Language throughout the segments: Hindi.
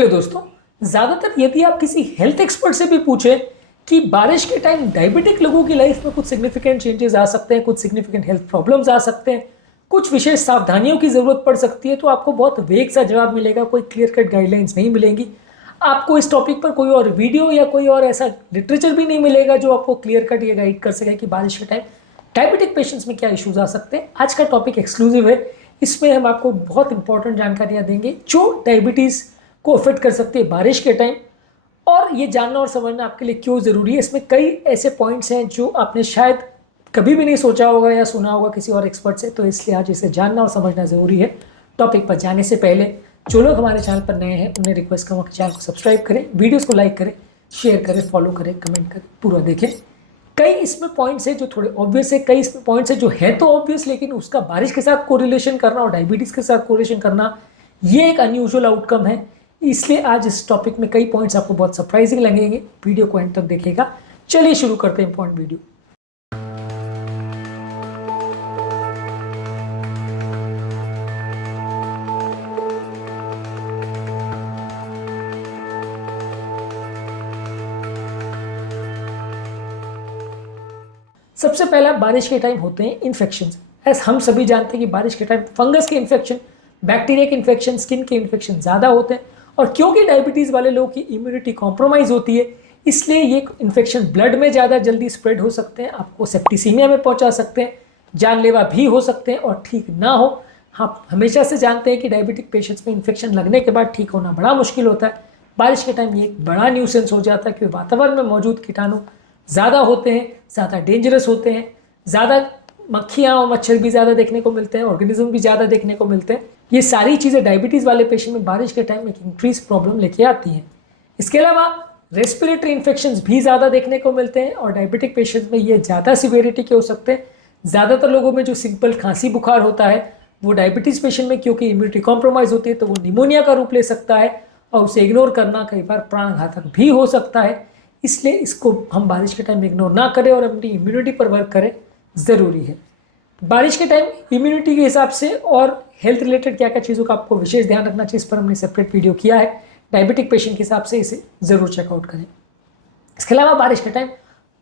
हेलो दोस्तों, ज़्यादातर यदि आप किसी हेल्थ एक्सपर्ट से भी पूछें कि बारिश के टाइम डायबिटिक लोगों की लाइफ में कुछ सिग्निफिकेंट चेंजेस आ सकते हैं, कुछ सिग्निफिकेंट हेल्थ प्रॉब्लम्स आ सकते हैं, कुछ विशेष सावधानियों की ज़रूरत पड़ सकती है, तो आपको बहुत वेग सा जवाब मिलेगा। कोई क्लियर कट गाइडलाइंस नहीं मिलेंगी। आपको इस टॉपिक पर कोई और वीडियो या कोई और ऐसा लिटरेचर भी नहीं मिलेगा जो आपको क्लियर कट ये गाइड कर सके कि बारिश के टाइम डायबिटिक पेशेंट्स में क्या इश्यूज आ सकते हैं। आज का टॉपिक एक्सक्लूसिव है। इसमें हम आपको बहुत इंपॉर्टेंट जानकारियां देंगे जो डायबिटीज़ को अफेक्ट कर सकती है बारिश के टाइम, और ये जानना और समझना आपके लिए क्यों ज़रूरी है। इसमें कई ऐसे पॉइंट्स हैं जो आपने शायद कभी भी नहीं सोचा होगा या सुना होगा किसी और एक्सपर्ट से, तो इसलिए आज इसे जानना और समझना ज़रूरी है। टॉपिक पर जाने से पहले जो लोग हमारे चैनल पर नए हैं उन्हें रिक्वेस्ट करूँगा कि चैनल को सब्सक्राइब करें, वीडियोज़ को लाइक करें, शेयर करें, फॉलो करें, कमेंट करें, पूरा देखें। कई इसमें पॉइंट्स हैं जो थोड़े ऑब्वियस है, कई इसमें पॉइंट्स हैं जो है तो ऑब्वियस, लेकिन उसका बारिश के साथ कोरिलेशन करना और डायबिटीज़ के साथ कोरिलेशन करना ये एक अनयूजुअल आउटकम है। इसलिए आज इस टॉपिक में कई पॉइंट्स आपको बहुत सरप्राइजिंग लगेंगे। वीडियो को एंड तक देखिएगा। चलिए शुरू करते हैं पॉइंट वीडियो। सबसे पहला बारिश के टाइम होते हैं इन्फेक्शंस। ऐसा हम सभी जानते हैं कि बारिश के टाइम फंगस के इन्फेक्शन, बैक्टीरिया के इन्फेक्शन, स्किन के इन्फेक्शन ज़्यादा होते हैं, और क्योंकि डायबिटीज़ वाले लोगों की इम्यूनिटी कॉम्प्रोमाइज़ होती है इसलिए ये इन्फेक्शन ब्लड में ज़्यादा जल्दी स्प्रेड हो सकते हैं, आपको सेप्टिसीमिया में पहुंचा सकते हैं, जानलेवा भी हो सकते हैं और ठीक ना हो। आप हमेशा से जानते हैं कि डायबिटिक पेशेंट्स में इन्फेक्शन लगने के बाद ठीक होना बड़ा मुश्किल होता है। बारिश के टाइम ये एक बड़ा न्यूसेंस हो जाता है क्योंकि वातावरण में मौजूद कीटाणु ज़्यादा होते हैं, ज़्यादा डेंजरस होते हैं, ज़्यादा मक्खियाँ और मच्छर भी ज़्यादा देखने को मिलते हैं, ऑर्गेनिज्म भी ज़्यादा देखने को मिलते हैं। ये सारी चीज़ें डायबिटीज़ वाले पेशेंट में बारिश के टाइम एक इंक्रीज प्रॉब्लम लेके आती हैं। इसके अलावा रेस्पिरेटरी इन्फेक्शंस भी ज़्यादा देखने को मिलते हैं और डायबिटिक पेशेंट्स में ये ज़्यादा सिवियरिटी के हो सकते हैं। ज़्यादातर लोगों में जो सिंपल खांसी बुखार होता है वो डायबिटीज़ पेशेंट में क्योंकि इम्यूनिटी कॉम्प्रोमाइज़ होती है तो वो निमोनिया का रूप ले सकता है और उसे इग्नोर करना कई बार प्राणघातक भी हो सकता है। इसलिए इसको हम बारिश के टाइम इग्नोर ना करें और अपनी इम्यूनिटी पर वर्क करें, ज़रूरी है। बारिश के टाइम इम्यूनिटी के हिसाब से और हेल्थ रिलेटेड क्या क्या चीज़ों का आपको विशेष ध्यान रखना चाहिए, इस पर हमने सेपरेट वीडियो किया है। डायबिटिक पेशेंट के हिसाब से इसे ज़रूर चेकआउट करें। इसके अलावा बारिश के टाइम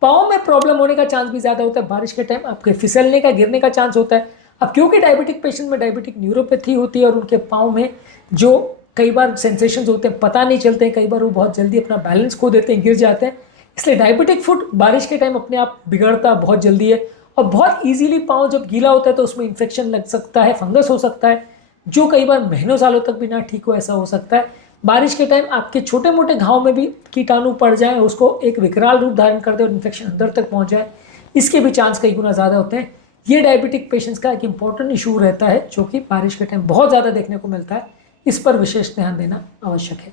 पाँव में प्रॉब्लम होने का चांस भी ज़्यादा होता है। बारिश के टाइम आपके फिसलने का, गिरने का चांस होता है। अब क्योंकि डायबिटिक पेशेंट में डायबिटिक न्यूरोपैथी होती है और उनके पाँव में जो कई बार सेंसेशंस होते हैं पता नहीं चलते हैं, कई बार वो बहुत जल्दी अपना बैलेंस खो देते हैं, गिर जाते हैं। इसलिए डायबिटिक फुट बारिश के टाइम अपने आप बिगड़ता बहुत जल्दी है और बहुत इजीली पाँव जब गीला होता है तो उसमें इन्फेक्शन लग सकता है, फंगस हो सकता है जो कई बार महीनों सालों तक भी ना ठीक हो, ऐसा हो सकता है। बारिश के टाइम आपके छोटे मोटे घाव में भी कीटाणु पड़ जाए, उसको एक विकराल रूप धारण कर दे और इन्फेक्शन अंदर तक पहुंच जाए, इसके भी चांस कई गुना ज़्यादा होते हैं। ये डायबिटिक पेशेंट्स का एक इंपॉर्टेंट इशू रहता है जो कि बारिश के टाइम बहुत ज़्यादा देखने को मिलता है। इस पर विशेष ध्यान देना आवश्यक है।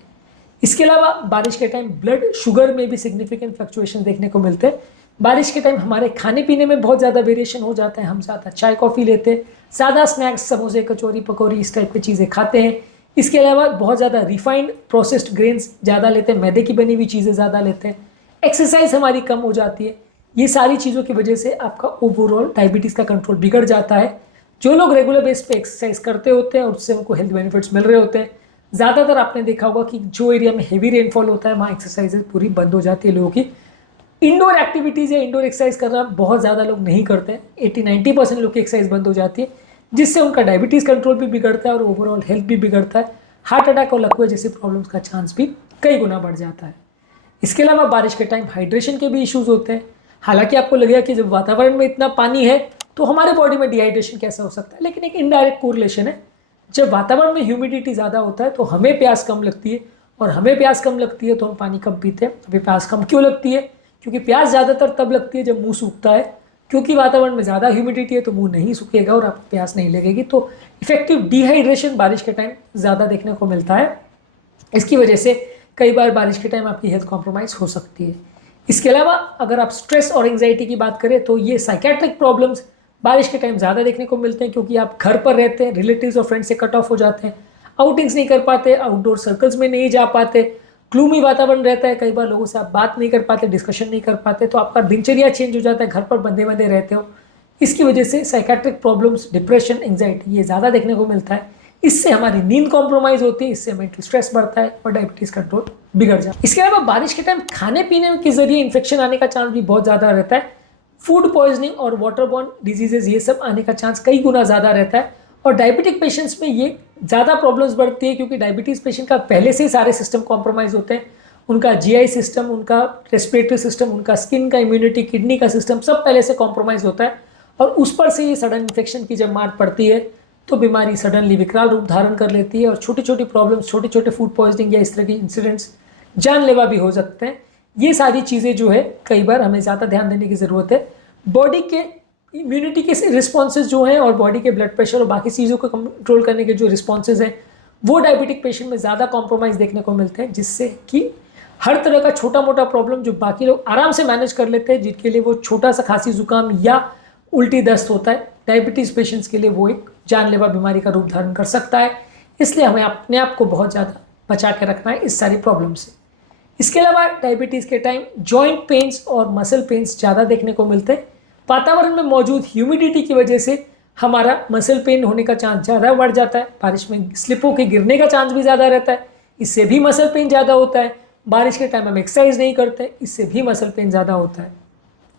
इसके अलावा बारिश के टाइम ब्लड शुगर में भी सिग्निफिकेंट फ्लक्चुएशन देखने को मिलते हैं। बारिश के टाइम हमारे खाने पीने में बहुत ज़्यादा वेरिएशन हो जाता है। हम ज़्यादा चाय कॉफ़ी लेते हैं, ज़्यादा स्नैक्स, समोसे, कचौरी, पकौड़ी, इस टाइप की चीज़ें खाते हैं। इसके अलावा बहुत ज़्यादा रिफाइंड प्रोसेस्ड ग्रेन्स ज़्यादा लेते हैं, मैदे की बनी हुई चीज़ें ज़्यादा लेते हैं, एक्सरसाइज हमारी कम हो जाती है। ये सारी चीज़ों की वजह से आपका ओवरऑल डायबिटीज़ का कंट्रोल बिगड़ जाता है। जो लोग रेगुलर बेस पे एक्सरसाइज करते होते हैं और उससे उनको हेल्थ बेनिफिट्स मिल रहे होते हैं, ज़्यादातर आपने देखा होगा कि जो एरिया में हेवी रेनफॉल होता है वहाँ एक्सरसाइजेज पूरी बंद हो जाती है लोगों की। इंडोर एक्टिविटीज़ या इंडोर एक्सरसाइज करना बहुत ज़्यादा लोग नहीं करते हैं। 80-90% लोग की एक्सरसाइज बंद हो जाती है जिससे उनका डायबिटीज़ कंट्रोल भी बिगड़ता है और ओवरऑल हेल्थ भी बिगड़ता है। हार्ट अटैक और लकवे जैसी प्रॉब्लम्स का चांस भी कई गुना बढ़ जाता है। इसके अलावा बारिश के टाइम हाइड्रेशन के भी इश्यूज होते हैं। हालांकि आपको लगेगा कि जब वातावरण में इतना पानी है तो हमारे बॉडी में डिहाइड्रेशन कैसा हो सकता है, लेकिन एक इनडायरेक्ट कोरिलेशन है। जब वातावरण में ह्यूमिडिटी ज़्यादा होता है तो हमें प्यास कम लगती है और हमें प्यास कम लगती है तो हम पानी कम पीते हैं। हमें प्यास कम क्यों लगती है? क्योंकि प्यास ज़्यादातर तब लगती है जब मुंह सूखता है, क्योंकि वातावरण में ज़्यादा ह्यूमिडिटी है तो मुंह नहीं सूखेगा और आपको प्यास नहीं लगेगी। तो इफेक्टिव डिहाइड्रेशन बारिश के टाइम ज़्यादा देखने को मिलता है। इसकी वजह से कई बार बारिश के टाइम आपकी हेल्थ कॉम्प्रोमाइज़ हो सकती है। इसके अलावा अगर आप स्ट्रेस और एंग्जाइटी की बात करें तो ये साइकेट्रिक प्रॉब्लम्स बारिश के टाइम ज़्यादा देखने को मिलते हैं क्योंकि आप घर पर रहते हैं, रिलेटिव्स और फ्रेंड्स से कट ऑफ हो जाते हैं, आउटिंग्स नहीं कर पाते, आउटडोर सर्कल्स में नहीं जा पाते, ग्लूमी वातावरण रहता है, कई बार लोगों से आप बात नहीं कर पाते, डिस्कशन नहीं कर पाते, तो आपका दिनचर्या चेंज हो जाता है, घर पर बंधे बंधे रहते हो। इसकी वजह से साइकेट्रिक प्रॉब्लम्स, डिप्रेशन, एंग्जाइटी ये ज़्यादा देखने को मिलता है। इससे हमारी नींद कॉम्प्रोमाइज़ होती है, इससे मेंटल स्ट्रेस बढ़ता है और डायबिटीज़ कंट्रोल बिगड़ जाता है। इसके अलावा बारिश के टाइम खाने पीने के जरिए इन्फेक्शन आने का चांस भी बहुत ज़्यादा रहता है। फूड पॉइजनिंग और वाटरबॉर्न डिजीजेज ये सब आने का चांस कई गुना ज़्यादा रहता है और डायबिटिक पेशेंट्स में ये ज़्यादा प्रॉब्लम्स बढ़ती है क्योंकि डायबिटीज़ पेशेंट का पहले से ही सारे सिस्टम कॉम्प्रोमाइज़ होते हैं। उनका जीआई सिस्टम, उनका रेस्पिरेटरी सिस्टम, उनका स्किन का इम्यूनिटी, किडनी का सिस्टम सब पहले से कॉम्प्रोमाइज़ होता है और उस पर से ये सडन इन्फेक्शन की जब मार पड़ती है तो बीमारी सडनली विकराल रूप धारण कर लेती है और छोटी छोटी प्रॉब्लम्स, छोटे छोटे फूड पॉइजनिंग या इस तरह के इंसिडेंट्स जानलेवा भी हो सकते हैं। ये सारी चीज़ें जो है कई बार हमें ज़्यादा ध्यान देने की ज़रूरत है। बॉडी के इम्यूनिटी के रिस्पॉन्सेज जो हैं और बॉडी के ब्लड प्रेशर और बाकी चीज़ों को कंट्रोल करने के जो रिस्पॉन्सेज हैं वो डायबिटिक पेशेंट में ज़्यादा कॉम्प्रोमाइज़ देखने को मिलते हैं, जिससे कि हर तरह का छोटा मोटा प्रॉब्लम जो बाकी लोग आराम से मैनेज कर लेते हैं, जिनके लिए वो छोटा सा खांसी जुकाम या उल्टी दस्त होता है, डायबिटीज़ पेशेंट्स के लिए वो एक जानलेवा बीमारी का रूप धारण कर सकता है। इसलिए हमें अपने आप को बहुत ज़्यादा बचा के रखना है इस सारी प्रॉब्लम से। इसके अलावा डायबिटीज़ के टाइम जॉइंट पेन्स और मसल पेन्स ज़्यादा देखने को मिलते हैं। वातावरण में मौजूद ह्यूमिडिटी की वजह से हमारा मसल पेन होने का चांस ज़्यादा बढ़ जाता है। बारिश में स्लिप होकर गिरने का चांस भी ज़्यादा रहता है, इससे भी मसल पेन ज़्यादा होता है। बारिश के टाइम हम एक्सरसाइज नहीं करते, इससे भी मसल पेन ज़्यादा होता है।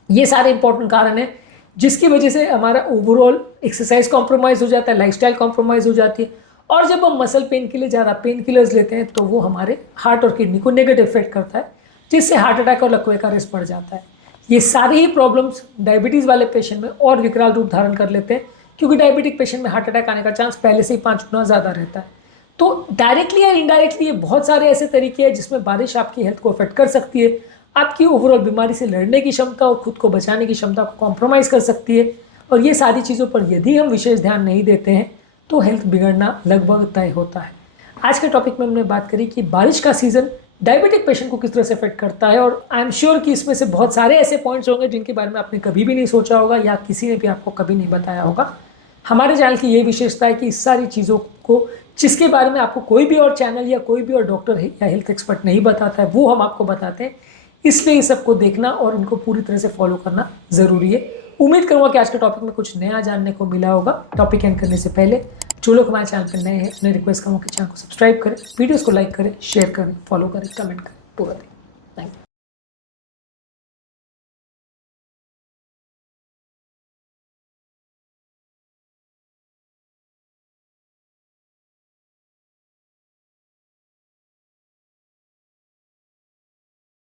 ये सारे इंपॉर्टेंट कारण हैं जिसकी वजह से हमारा ओवरऑल एक्सरसाइज कॉम्प्रोमाइज़ हो जाता है, लाइफस्टाइल कॉम्प्रोमाइज़ हो जाती है और जब हम मसल पेन के लिए ज़्यादा पेन किलर्स लेते हैं तो वो हमारे हार्ट और किडनी को नेगेटिव इफेक्ट करता है, जिससे हार्ट अटैक और लकवे का रिस्क बढ़ जाता है। ये सारी ही प्रॉब्लम्स डायबिटीज़ वाले पेशेंट में और विकराल रूप धारण कर लेते हैं क्योंकि डायबिटिक पेशेंट में हार्ट अटैक आने का चांस पहले से ही 5 गुना ज़्यादा रहता है। तो डायरेक्टली या इनडायरेक्टली ये बहुत सारे ऐसे तरीके हैं जिसमें बारिश आपकी हेल्थ को अफेक्ट कर सकती है, आपकी ओवरऑल बीमारी से लड़ने की क्षमता और खुद को बचाने की क्षमता को कॉम्प्रोमाइज़ कर सकती है और ये सारी चीज़ों पर यदि हम विशेष ध्यान नहीं देते हैं तो हेल्थ बिगड़ना लगभग तय होता है। आज के टॉपिक में हमने बात करी कि बारिश का सीज़न डायबिटिक पेशेंट को किस तरह से अफेक्ट करता है और आई एम श्योर कि इसमें से बहुत सारे ऐसे पॉइंट्स होंगे जिनके बारे में आपने कभी भी नहीं सोचा होगा या किसी ने भी आपको कभी नहीं बताया होगा। हमारे चैनल की ये विशेषता है कि इस सारी चीज़ों को जिसके बारे में आपको कोई भी और चैनल या कोई भी और डॉक्टर या हेल्थ एक्सपर्ट नहीं बताता है वो हम आपको बताते हैं, इसलिए इस सबको देखना और इनको पूरी तरह से फॉलो करना ज़रूरी है। उम्मीद करूँगा कि आज के टॉपिक में कुछ नया जानने को मिला होगा। टॉपिक एंड करने से पहले जो लोग हमारे चैनल पर नए हैं उन्हें रिक्वेस्ट करूँगा कि चैनल को सब्सक्राइब करें, वीडियोज़ को लाइक करें, शेयर करें, फॉलो करें, कमेंट करें, पूरा दें।